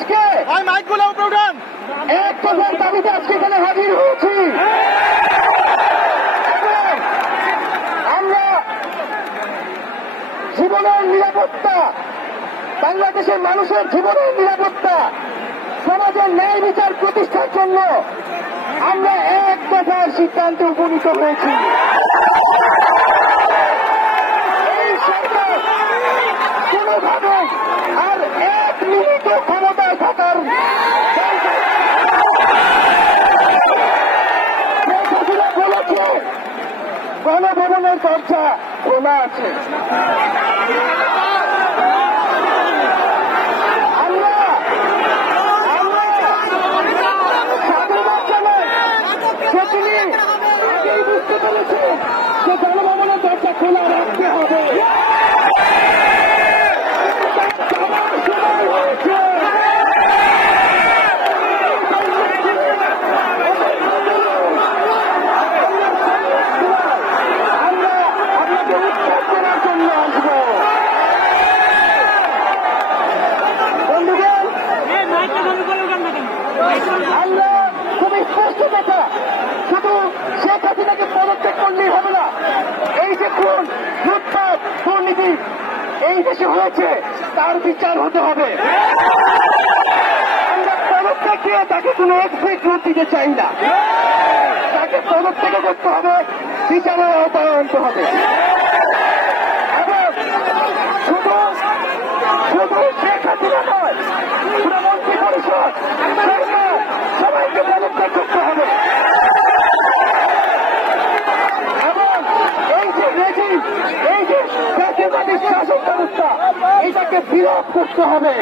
আজকে এক দফার দাবিতে আজকে এখানে হাজির হয়েছি। আমরা জীবনের নিরাপত্তা, বাংলাদেশের মানুষের জীবনের নিরাপত্তা, সমাজের ন্যায় বিচার প্রতিষ্ঠার জন্য আমরা এক দফার সিদ্ধান্তে উপনীত হয়েছি। এই সরকার কোনোভাবে আর এক মিনিট ক্ষমতায় থাকার বলেছে গণভবনের দরজা খোলা আছে। বুঝতে পেরেছে যে গণভবনের দরজা খোলা রাখতে হবে। আমরা আপনাকে উৎখাত করার জন্য আসবো। বন্ধুগণ, আমরা খুব স্পষ্ট কথা, শুধু শেখ হাসিনাকে পদত্যাগ করলেই হবে না। এই যে খুন, লুটপাট, দুর্নীতি এই দেশে হয়েছে, তার বিচার হতে হবে। আমরা পদত্যাগ দিয়ে তাকে কোনো এক্সিট রুট দিতে চাই না। তাকে পদত্যাগ করতে হবে, বিচারের আওতায় আনতে হবে। এবং শুধু শেখ হাসিনা নয়, পুরো মন্ত্রী পরিষদ, সরকার, সবাইকে পদত্যাগ করতে হবে। এই যে জাতীয়তাবাদী শাসন ব্যবস্থা, এটাকে বিলোপ করতে হবে।